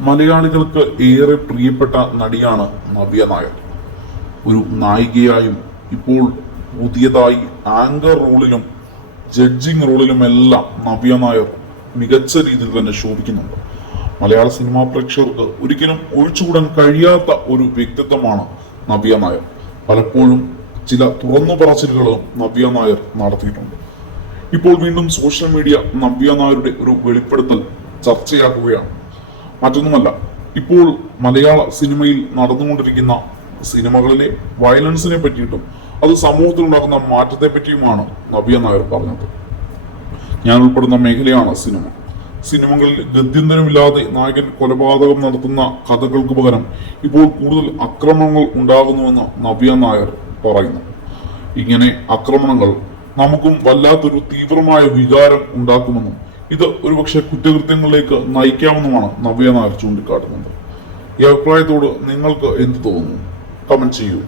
മലയാളികൾക്ക് ഏറെ പ്രിയപ്പെട്ട നടിയാണ് നവ്യ നായർ. ഒരു നായികയായും ഇപ്പോൾ പുതിയതായി ആങ്കർ റോളിലും ജഡ്ജിങ് റോളിലുമെല്ലാം നവ്യ നായർ മികച്ച രീതിയിൽ തന്നെ ശോഭിക്കുന്നുണ്ട്. മലയാള സിനിമാ പ്രേക്ഷകർക്ക് ഒരിക്കലും ഒഴിച്ചുകൂടാൻ കഴിയാത്ത ഒരു വ്യക്തിത്വമാണ് നവ്യ നായർ. പലപ്പോഴും ചില തുറന്നു പറച്ചിലുകളും നവ്യ നായർ നടത്തിയിട്ടുണ്ട്. ഇപ്പോൾ വീണ്ടും സോഷ്യൽ മീഡിയ നവ്യ നായരുടെ ഒരു വെളിപ്പെടുത്തൽ ചർച്ചയാക്കുകയാണ്. മറ്റൊന്നുമല്ല ഇപ്പോൾ മലയാള സിനിമയിൽ നടന്നുകൊണ്ടിരിക്കുന്ന സിനിമകളിലെ വയലൻസിനെ പറ്റിയിട്ടും അത് സമൂഹത്തിൽ ഉണ്ടാകുന്ന മാറ്റത്തെ പറ്റിയുമാണ് നവ്യ നായർ പറഞ്ഞത്. ഞാൻ ഉൾപ്പെടുന്ന മേഖലയാണ് സിനിമ. സിനിമകളിൽ ഗത്യന്തരമില്ലാതെ നായകൻ കൊലപാതകം നടത്തുന്ന കഥകൾക്ക് പകരം ഇപ്പോൾ കൂടുതൽ അക്രമങ്ങൾ ഉണ്ടാകുന്നുവെന്ന് നവ്യ നായർ പറയുന്നു. ഇങ്ങനെ അക്രമണങ്ങൾ നമുക്കും വല്ലാത്തൊരു തീവ്രമായ വികാരം ഉണ്ടാക്കുമെന്നും ഇത് ഒരുപക്ഷെ കുറ്റകൃത്യങ്ങളിലേക്ക് നയിക്കാമെന്നുമാണ് നവ്യ നായർ ചൂണ്ടിക്കാട്ടുന്നത്. ഈ അഭിപ്രായത്തോട് നിങ്ങൾക്ക് എന്ത് തോന്നുന്നു? കമന്റ് ചെയ്യൂ.